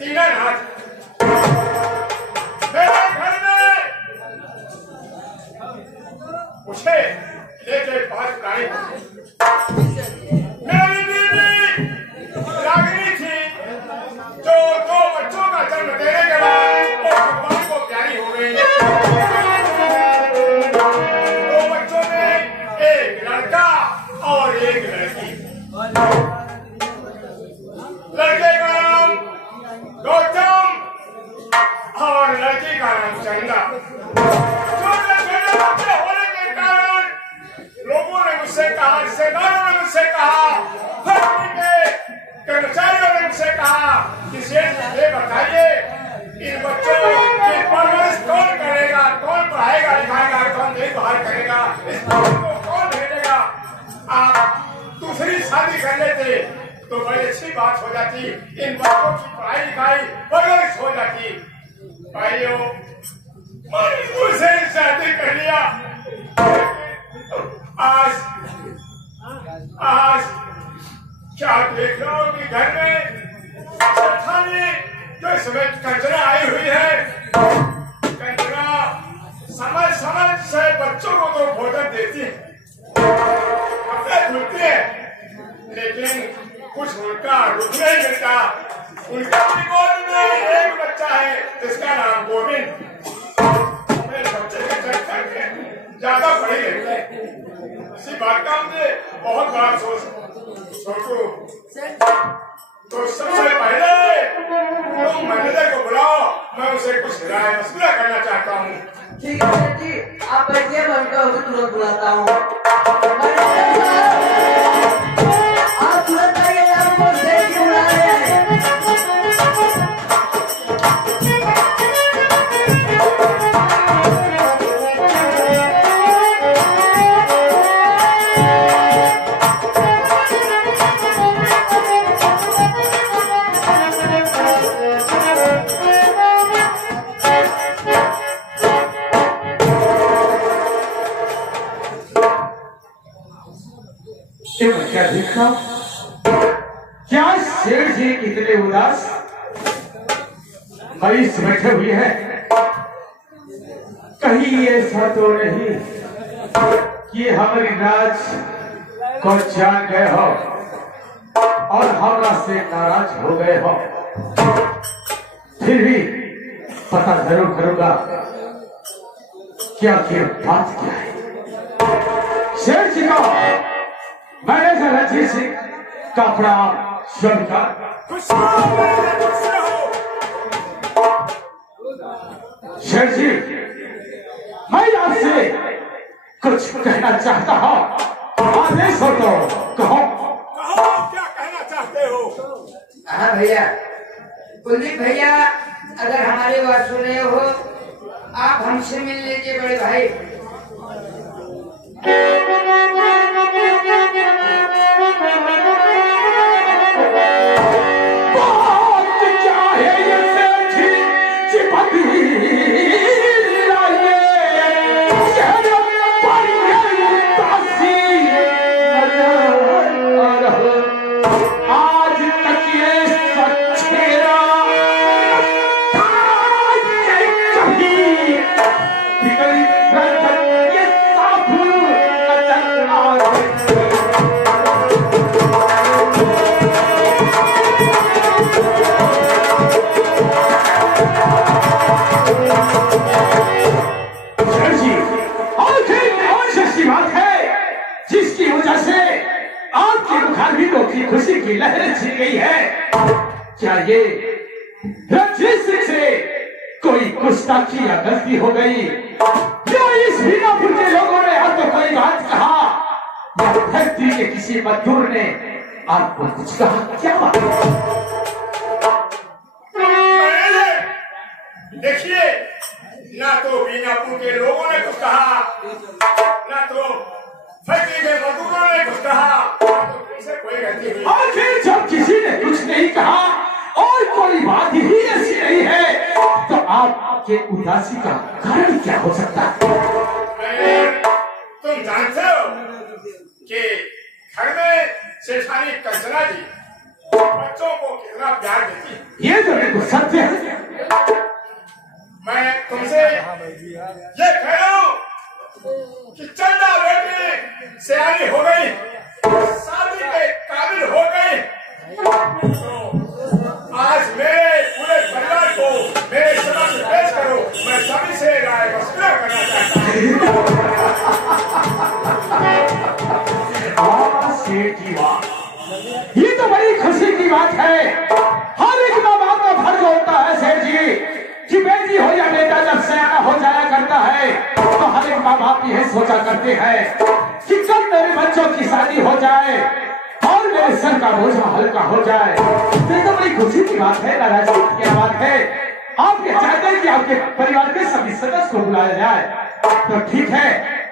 दीनानाथ, मेरे घर में उसे लेके 5 प्राणी मेरी बीवी रागिनी थी, जो 2 बच्चों का जन्म देने के बाद वो भगवान को प्यारी हो गई। 2 बच्चों में एक लड़का और एक लड़की। लड़के का नाम गौतम और लड़की का नाम चंदा। बच्चे होने के कारण लोगों ने मुझसे कहा, रिश्तेदारों ने मुझसे कहा, फैक्ट्री के कर्मचारियों ने मुझसे कहा कि सेठ ये बताइए इन बच्चों की परवरिश कौन करेगा, कौन पढ़ाएगा लिखाएगा, कौन देखभाल करेगा, इस बच्चों को कौन भेजेगा। आप दूसरी शादी कर लेते तो बड़ी अच्छी बात हो जाती, इन बच्चों की पढ़ाई लिखाई परवरिश हो जाती। भाइयों, मजबूर से शादी कर लिया। आज क्या देख रहा हूँ कि घर में जो समय कंचना आई हुई है, कंचना समझ समझ से बच्चों को तो भोजन देती है, कपड़े धुलती है, लेकिन कुछ उनका रुक नहीं मिलता। उनका गोद में एक बच्चा है जिसका नाम गोविंद। बच्चे के चक्कर ज्यादा पढ़ी रहती है। इसी बात का हमने बहुत बार सोचो। तो सबसे पहले तुम मैनेजर को बुलाओ, मैं उसे कुछ राय मशवरा करना चाहता हूँ। ठीक है जी, आप बैठिए, मैं उनका तुरंत बुलाता हूँ। आप तुरंत आइए, आपको सेठ जी बुला रहे हैं। क्या देखा, क्या शेर जी कितने उदास मरीज बैठे हुए हैं। कहीं ऐसा तो नहीं कि हमारी राज को जान गए हो और हमरा से नाराज हो गए हो। फिर भी पता जरूर करूंगा क्या बात क्या है। शेर जी को मैनेजर रंजीत सिंह कपड़ा स्वीकार। शेर जी, मैं आपसे कुछ कहना चाहता हूँ, आदेश हो तो कहो। क्या कहना चाहते हो? हाँ भैया, कुलदीप भैया, अगर हमारी बात सुन रहे हो, आप हमसे मिल लीजिए बड़े भाई। खुशी की लहर छिड़ गई है। क्या ये रंजीत सिंह से कोई गुस्ताखी या गलती हो गई? क्या इस बीनापुर के लोगों ने आपको कोई बात कहा या धरती के किसी मजदूर ने आपको कुछ कहा? क्या बात? देखिए, ना तो बीनापुर के लोगों ने कुछ कहा, ना तो फैक्ट्री के मजदूरों ने कुछ कहा, आखिर जब किसी ने कुछ नहीं कहा और कोई बात ही ऐसी नहीं है, तो आपके उदासी का कारण क्या हो सकता है? तुम जानते हो कि घर में शेषानी कंचना जी बच्चों को कितना प्यार देती है। ये तो बिल्कुल सत्य है। मैं तुमसे ये कह रहा हूँ कि चंदा बेटी सियानी हो गई, शादी के काबिल हो गई, तो आज मेरे पूरे परिवार को मेरे समक्ष पेश करो। मैं सभी से राय मशवरा करना चाहता हूँ। सेठ जी बात, ये तो बड़ी खुशी की बात है। हर एक माँ बाप का फर्ज होता है सेठ जी कि बेटी हो या बेटा जब सयाना हो जाया करता है तो हर एक माँ बाप यह सोचा करते हैं कि कब मेरे बच्चों की शादी हो जाए और मेरे सर का बोझा हल्का हो जाए। तो ये तो बड़ी खुशी की बात है दादाजी। क्या बात है, आप ये चाहते हैं कि आपके परिवार के सभी सदस्य को बुलाया जाए, तो ठीक है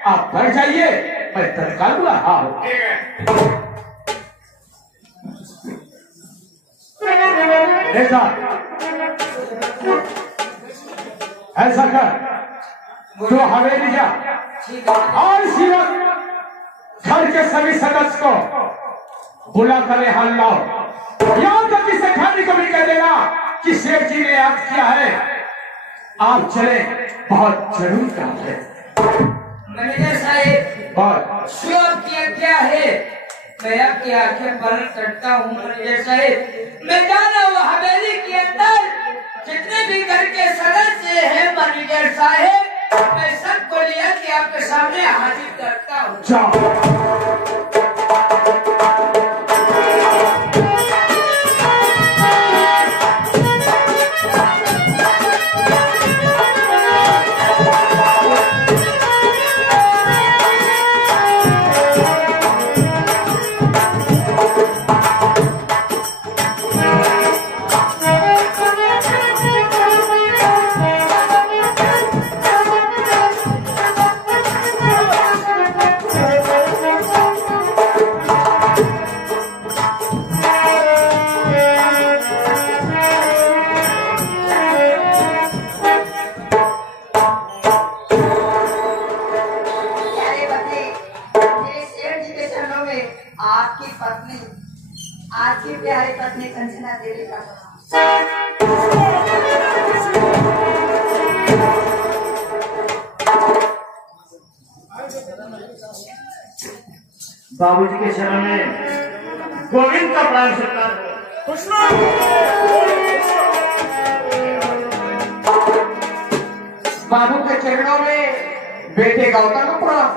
आप बैठ जाइए, मैं तत्काल बुला रहा हूँ। ठीक है। ऐसा कर, तो हवेली जा और इसी वक्त घर के सभी सदस्य को बुला कर यहाँ लाओ। यहाँ तक कि सेठानी को भी कह देना कि सेठ जी ने याद किया है, आप चले, बहुत जरूरी काम है। मैनेजर साहब, और जो आपकी आज्ञा है मैं आपकी आंखें बंद करता हूँ। मैनेजर साहब, मैं जाना वो हवेली के अंदर जितने भी घर के सदस्य हैं मैनेजर साहब, मैं सबको लिया कि आपके सामने हाजिर करता हूँ। जाओ। आपकी प्यारी पत्नी कंचना देवी का बाबूजी के चरण में गोविंद का प्राण सत्कार। बाबू के चरणों में बेटे गौतम का प्राण।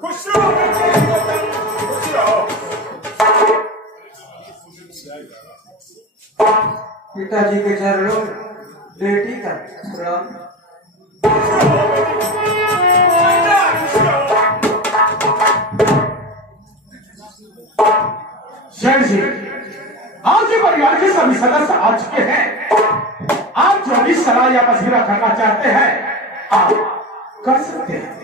खुश रहो, खुश रहो। पिताजी के चरणों में बेटी का प्रणाम। शरण जी, आज ये परिवार के सभी सदस्य आ चुके हैं। आप जो भी सलाह या मशविरा करना चाहते हैं आप कर सकते हैं।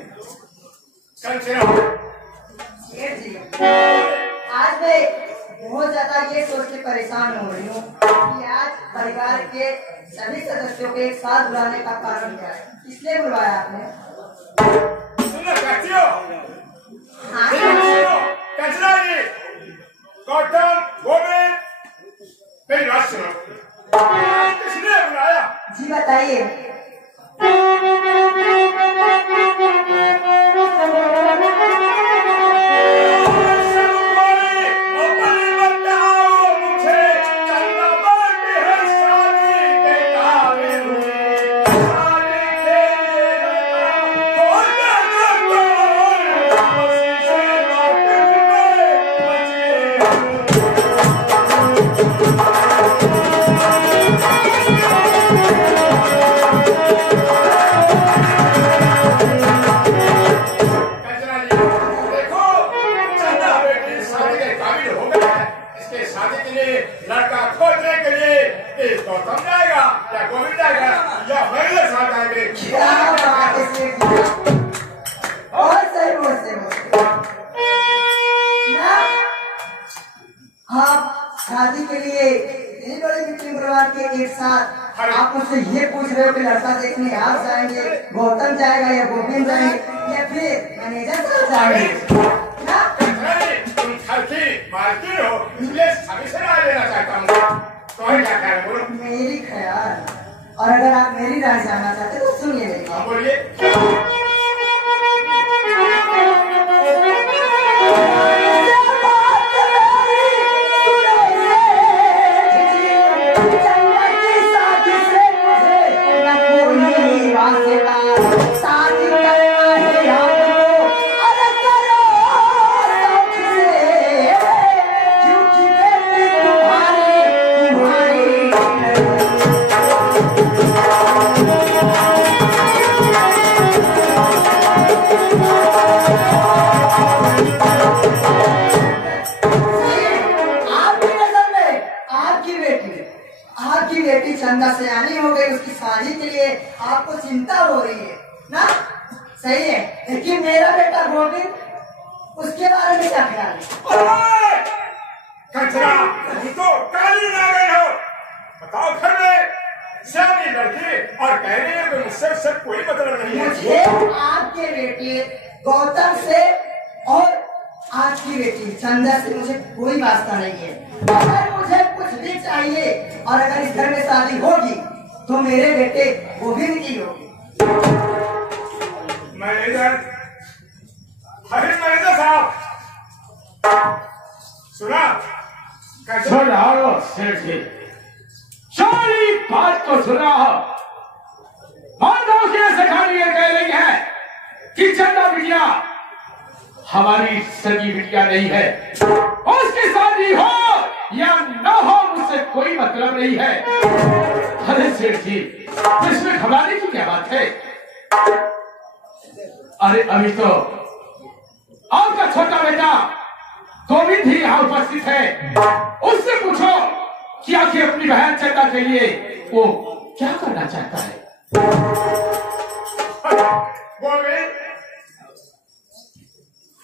आज मैं बहुत ज्यादा ये सोच के परेशान हो रही हूँ कि आज परिवार के सभी सदस्यों को एक साथ बुलाने का कारण क्या है, इसलिए बुलाया आपने? सुनना चाहती हो? हाँ। कंचना जी, गौतम, गोविंद, मेरी बात सुनो। किसने बुलाया? जी बताइए। शादी के लिए इतनी बड़ी मीटिंग करवा के एक साथ आप मुझसे ये पूछ रहे हो कि लड़का देखने आप जाएंगे, गौतम जाएगा या गोविंद जाएंगे या फिर मैनेजर साहब जाएंगे? तुम मालकिन हो, इसलिए सभी से राय लेना चाहता हूँ। तुम्हारी क्या ख्याल है बोलो? मेरी ख्याल, और अगर आप मेरी राय जानना चाहते तो सुनिए मेरी बात। बोलिए। चंदा से आनी हो गई, उसकी शादी के लिए आपको चिंता हो रही है ना? सही है, लेकिन मेरा बेटा गोविंद, उसके बारे में क्या ख्याल है? कंचना, तुम तो काली ना गई हो। बताओ घर में सियानी लड़की और कह रही है कि मुझसे उससे कोई मतलब नहीं है। मुझे आपके बेटे गौतम से और आपकी बेटी चंदा से मुझे कोई वास्ता नहीं है। अगर मुझे कुछ भी चाहिए और अगर इस घर में शादी होगी तो मेरे बेटे गोविंद की होगी। मैनेजर, अरे मैनेजर साहब, सुना? सुनाओ सेठ जी, सारी बात को सुनाओ। माधव के सखानी ये कह रही है कि चंदा बिटिया हमारी सगी बिटिया नहीं है, उसकी शादी हो या न हो मुझसे कोई मतलब नहीं है। अरे सेठ जी, इसमें घबराने की क्या बात है? अरे अभी तो आपका छोटा बेटा गोविंद ही यहाँ उपस्थित है, उससे पूछो कि आखिर अपनी बहन चंदा के लिए वो क्या करना चाहता है। गोविंद,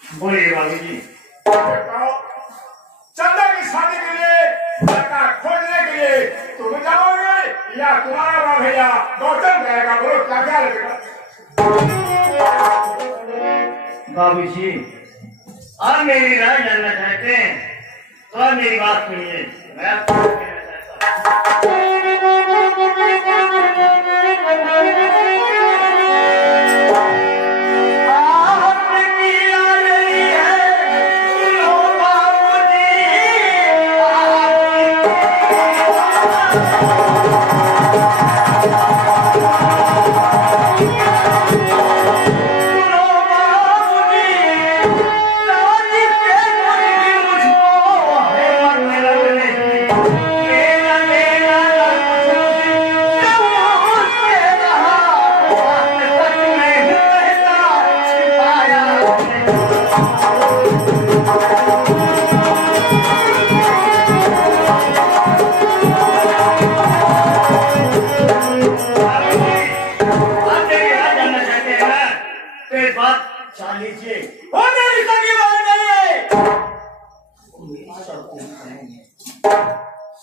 बोलिए बाबू जी। चंदा की शादी के लिए लड़का खोजने के लिए तुम जाओगे या तुम्हारा बड़ा भैया गौतम जाएगा? बोलो क्या ख्याल है बेटा? बाबू जी, आप मेरी राय जानना चाहते हैं तो आप मेरी बात सुनिए। मैं आपको कहना चाहता हूँ,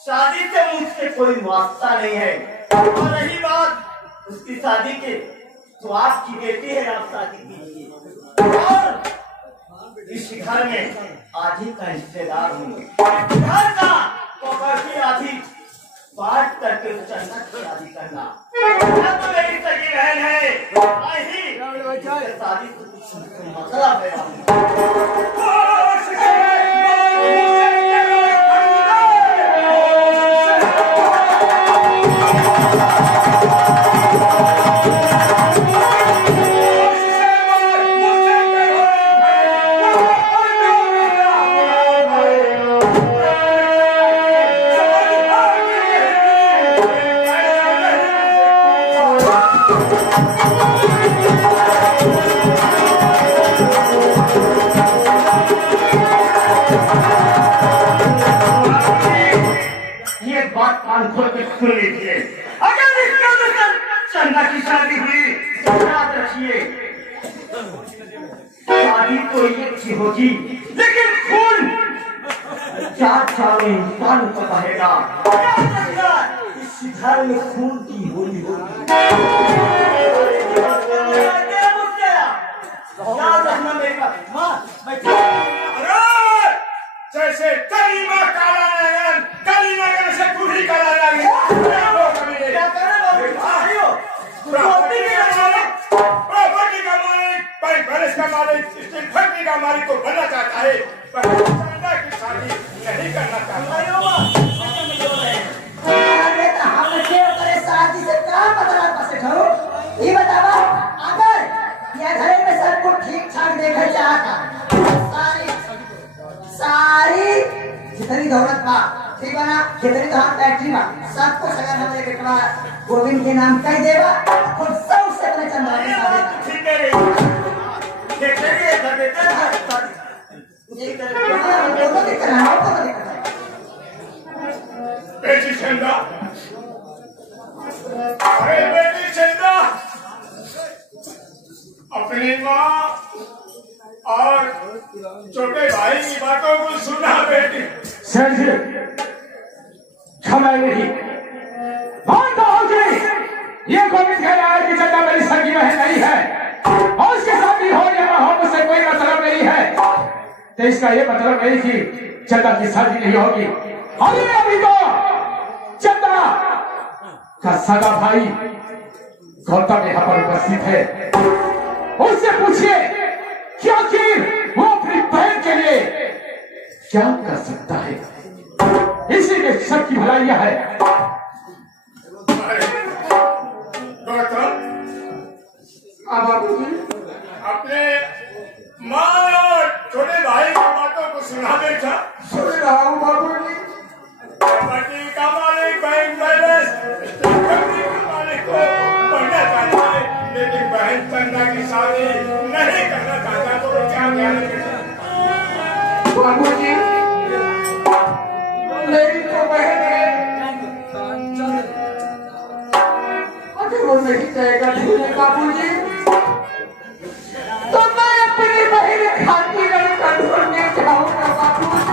शादी से मुझसे कोई वास्ता नहीं है। और रही बात उसकी शादी के, तो आपकी बेटी है, आप शादी कीजिए। और इस घर में आधी का हिस्सेदार हूँ, घर का प्रॉपर्टी आधी बांट करके चंदा की शादी करना। तो मेरी सगी बहन है, शादी से कुछ मतलब है। सुन लीजिए, अगर इसका मतलब चंदा की शादी हुई तो याद रखिए, शादी तो एक ही होगी, लेकिन खून 4 इंसान को बहेगा। इस घर में खून की होली होगी। याद रखना मेरी बात। जैसे तेरी माँ काला नयन, काली नयन से तू ही काला साहिब चंदा की शादी नहीं करना चाहता। अरे तो हमके ओकरे शादी से का मतलब बसे ठहरो ये बतावा अगर ये घरे में सब कुछ ठीक ठाक देखे चाहता सारी जितनी दौलत बा ठीक बा ना जितनी तो हम फैक्ट्री बा सब कुछ अगर हमारे बेटवा गोविंद के नाम कह देवा और सबसे पहले चंदा के शादी ठीक है रे देखेंगे घर देते हैं दोनों दिक्कत है बेटी चंदा, अरे बेटी चंदा, अपनी माँ और छोटे भाई की बातों को सुना बेटी। सर जी क्षमा नहीं बात हो गई। ये गोविंद कह रहा है कि चंदा मेरी सगी बहन नहीं है और उसके साथ भी हो या ना हो मुझसे कोई मतलब नहीं है। तो इसका ये मतलब नहीं कि चंदा की शादी नहीं होगी। अभी तो चंदा का सगा भाई गौतम यहाँ पर उपस्थित है। उससे पूछिए क्योंकि वो अपनी बहन के लिए क्या कर सकता है। इसी में सबकी भलाई है। गौतम बाबूजी अपने माँ और छोटे भाई की बातों को सुना बेटा। सुन रहा हूँ बाबूजी। प्रॉपर्टी का मालिक बैंक बैलेंस प्रॉपर्टी का मालिक को बनना चाहता है लेकिन बहन चंदा की शादी नहीं करना चाहता। तो क्या ख्याल है बाबूजी मेरी तो बहन है अगर वो नहीं चाहेगा ठीक है बाबूजी तो मैं अपनी बहन खाती लड़का ढूंढने जाऊंगा बाबूजी।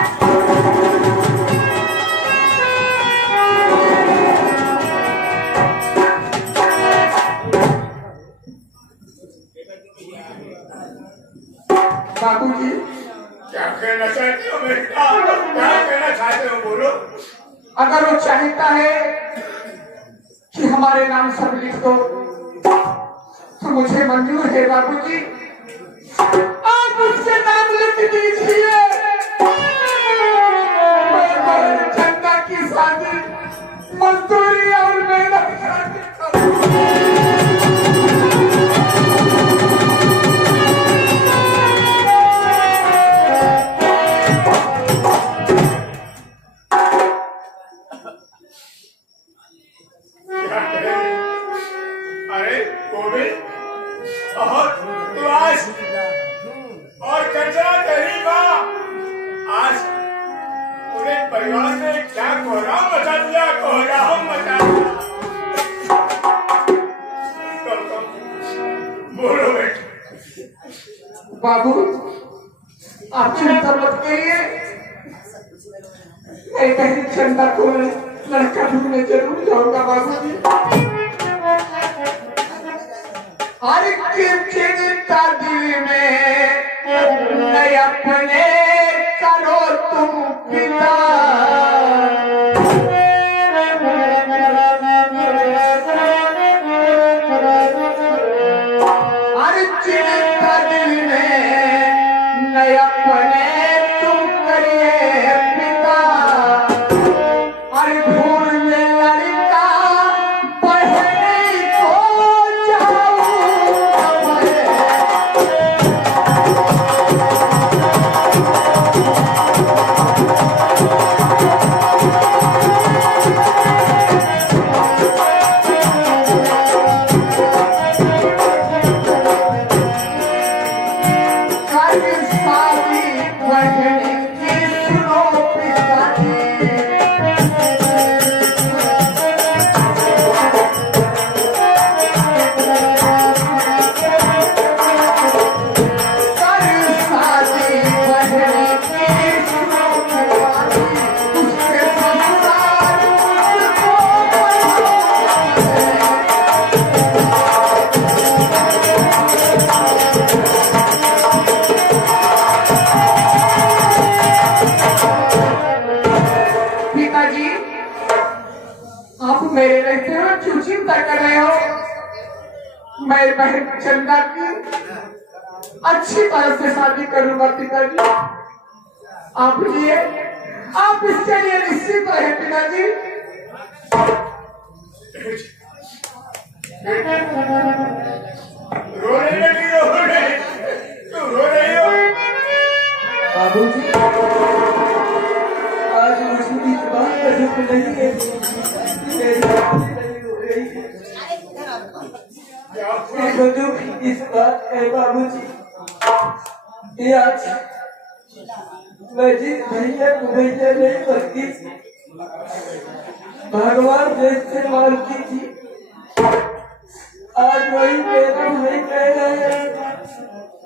बाबूजी क्या कहना चाहते हो बेटा? क्या कहना चाहते हो बोलो। अगर वो चाहता है कि हमारे नाम सब लिख दो तो मुझे मंजूर है बाबूजी। आप उसके नाम लिख दीजिए। मैं चंदा की शादी मजदूरी और मेहनत करके करूंगा। अरे गोविंद और तू आज और कंचना तेरी माँ आज पूरे परिवार में क्या कोहराम मचा दिया। कोहराम मचा दिया। बोलो बेटा। बाबू आप चिंता मत करिए। मैं कहीं चंदा को लड़का ढूंढने जरूर जाऊंगा बाबूजी। हर चिंता दिल में नहीं अपने करो तुम पिता। हर चिंता दिल में नहीं अपने तुम करिए पिता। हर भूल में लड़का पढ़ने को मेरे रहते हो क्यों चिंता कर रहे हो? मैं बहन चंदा की अच्छी तरह से शादी करूंगा पिताजी। आप बुझिए, आप इसके लिए निश्चित रहे पिताजी। रोने लगी हो, क्यों रो रही हो? बाबूजी, आज मुझे इस बात का दुख नहीं है, मेरी शादी नहीं हो रही है। मेरे दुख इस बात है बाबूजी, ये आज मैं जिस भैया को भैया नहीं बनती, भगवान जैसे मानती थी, आज वही मेरा भाई कह रहे हैं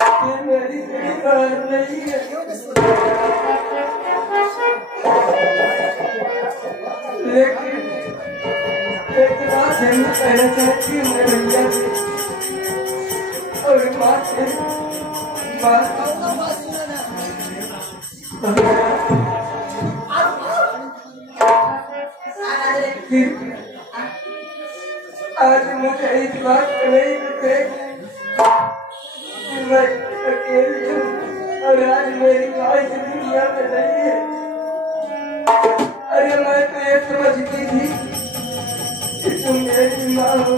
कि मेरी कोई बहन नहीं है। लेकिन एक बात जरूर कहना चाहती हूँ मेरे भैया से, और एक बात है, आज मुझे इस बात को नहीं दुखे कि मैं अकेली हूँ और आज मेरी माँ इस दुनिया में नहीं है। अरे मैं तो ये समझती थी कि तुम मेरी माँ हो,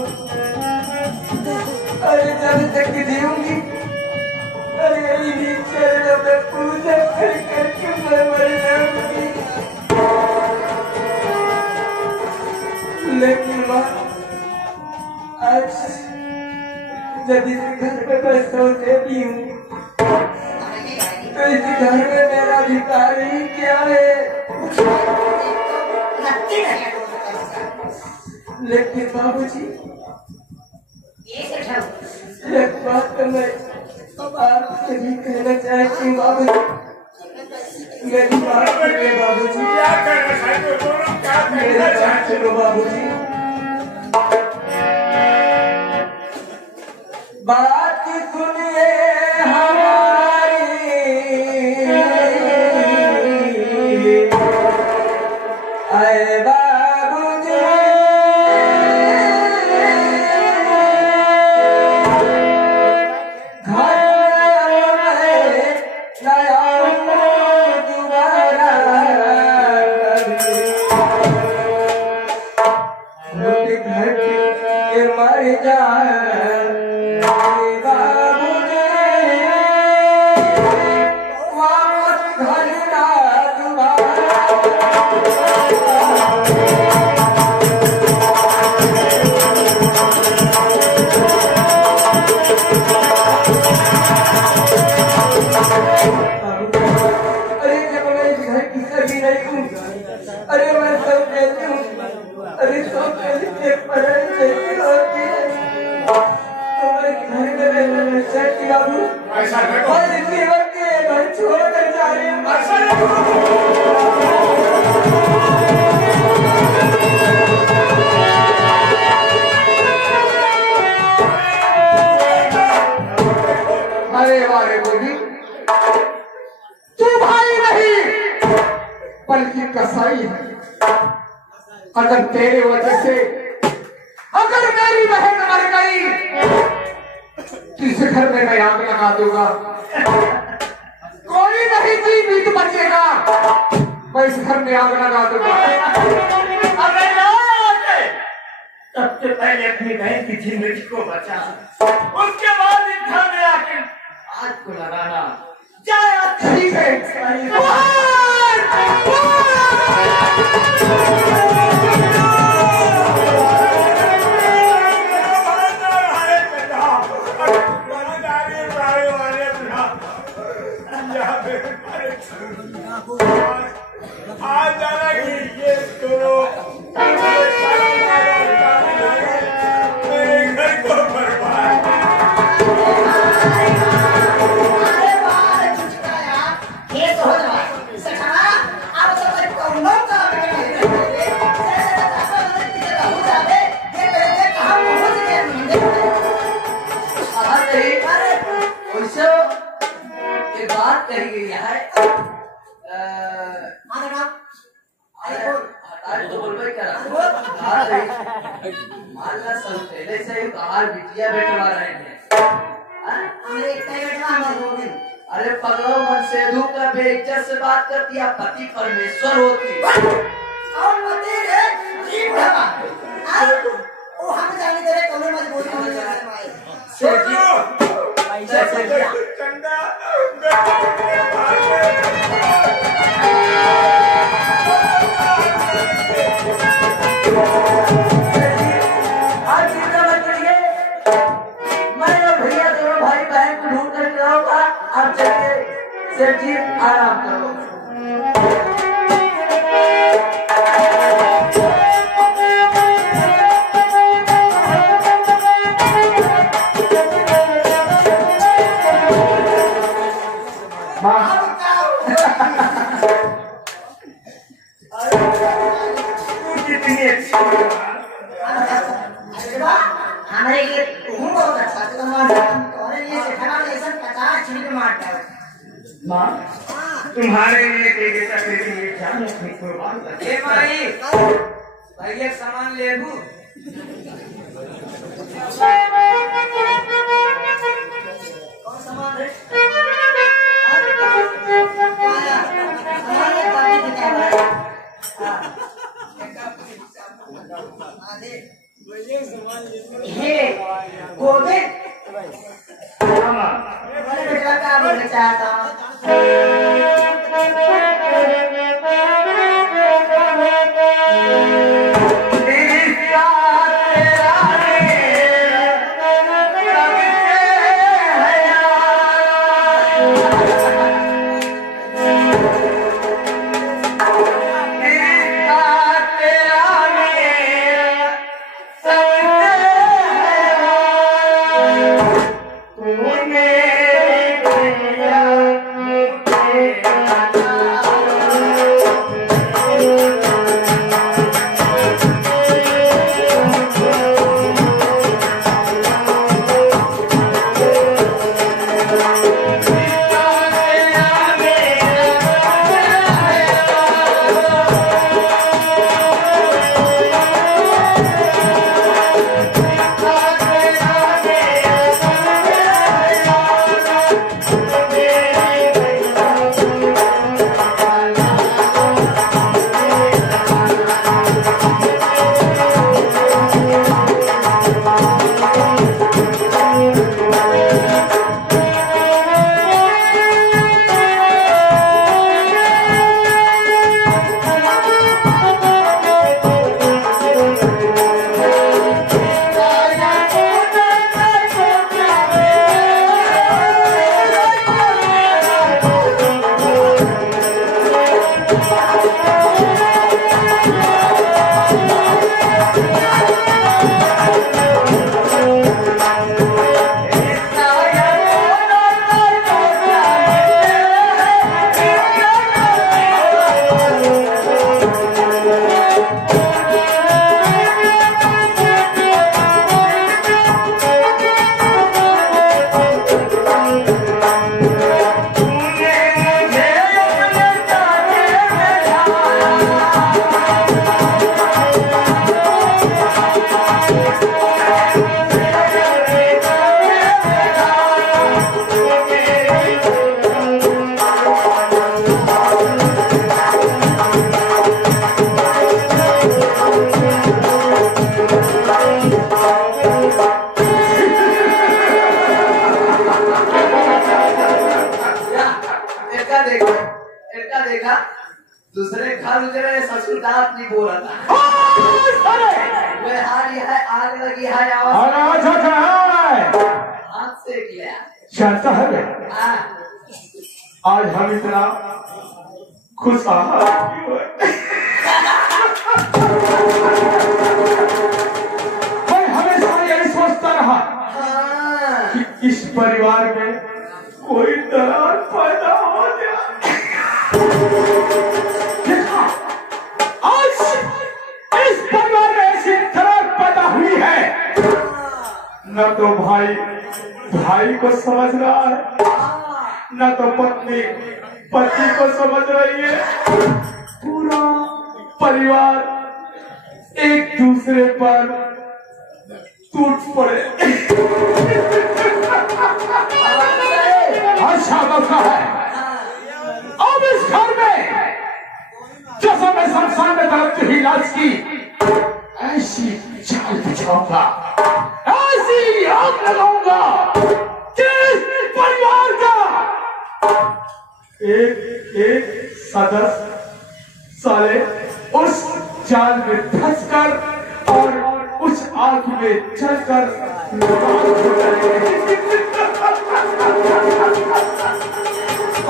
अरे जब तक जीऊंगी अरे इन्हीं चरणों में पूजा कर करके मैं मर जाऊंगी। लेकिन माँ आज जब इस घर में मैं सोते भी हूँ तो इस घर में मेरा अधिकार ही क्या है? लेकिन बाबूजी एक बात तो मैं आपसे भी कहना चाहती हूँ बाबूजी, मेरी बात सुनिए बाबूजी। क्या कहना चाहते हो दोनों? क्या मेरी कहना बात चाहते सुनो बाबूजी। बात सुनिए हमारी, आए बाबूजी, घर के मर जाए बाबूजी, वापस घर ना दोबारा। अरे जब मैं इस घर की सभी नहीं हूँ, अरे मैं सब कहती हूँ, अरे सब कहते पढ़ाई जैसी होती है तो मैं घर में रहना चाहती बाबू। ऐसा देखो, और इसी वक्त ये घर छोड़कर जा रही हूँ। ऐसा देखो। अरे वारे बोली, तू भाई नहीं बल्कि कसाई है। अगर तेरे वजह से अगर मेरी बहन मर गई तो इस घर में मैं आग लगा दूंगा, कोई नहीं जीवित बचेगा, मैं इस घर में आग लगा दूंगा। अबे सबसे पहले अपनी बहन की जिंदगी को बचा, उसके बाद इस घर में आके आग को लगाना। ठीक है, आज जाना कि ये करो, मेरे घर को बर्बाद। बात कही गई है, मालना सब पहले से ही बाहर बिटिया बैठवा रहे थे। अरे पगलो मन सेधु का बेइज्जत से बात कर दिया, पति परमेश्वर होती और मते रे जी बुढ़ावा ओ हम जाने तेरे कमरे मजबूरी होने जा रहे माए चंदा आज चिंता मत करिए, मैं और भैया दोनों भाई बहन को ढूंढ कर लाऊंगा। आप चलिए सेठ जी, आराम करो। हमारे लिए तुम बहुत अच्छा तुम्हारे लिए सिखाना लेसन 50 छिड़क मारता है माँ तुम्हारे लिए तेरे लिए जान अपनी कुर्बान कर। ए माई भाई एक सामान ले लूं। कौन सामान रे सामान काफी दिखा रहा है हे गोविंद मैंने बेटा क्या बोलना चाहता देखा दूसरे घर उजरे ससुर दांत नहीं बोल रहा वह हाल यह है आग लगी है आवाज हाथ से किया चाहता है आज हम इतना खुश मैं हमेशा यही सोचता रहा कि इस परिवार में कोई दरार पैदा हो जाए। देखा आज इस परिवार में ऐसी दरार पैदा हुई है, न तो भाई को समझ रहा है, न तो पत्नी पति को समझ रही है। पूरा परिवार एक दूसरे पर टूट पड़े। अच्छा मौका है। अब इस घर में जैसा मैं शमशान में दर्द की इलाज की ऐसी चाल बिछाऊंगा, ऐसी आग लगाऊंगा कि इस परिवार का एक एक सदस्य साले उस जाल में फंसकर और उस आग में जलकर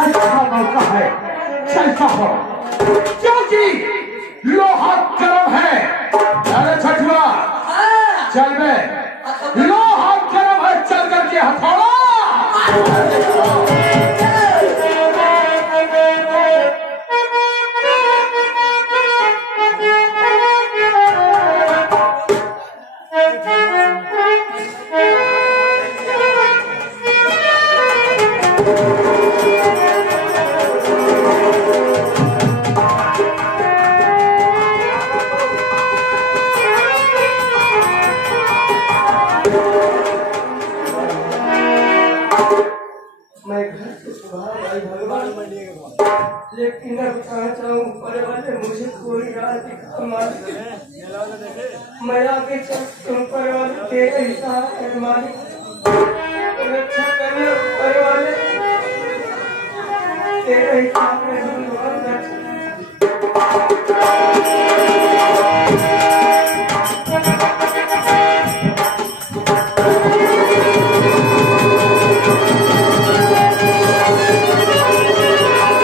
अच्छा मौका है, चलता हो क्योंकि लोहा गर्म है। अरे छठुआ चल बे, लोहा गर्म है, चल करके हथौड़ा। मैं घर से बाहर आई भगवान, लेकिन मैं बताना चाहूँ ऊपर वाले मुझे कोई राह दिखा मालिक। मैं आगे चल ऊपर वाले तेरे हिसाब है मालिक, रक्षा करने ऊपर वाले तेरे हिसाब है।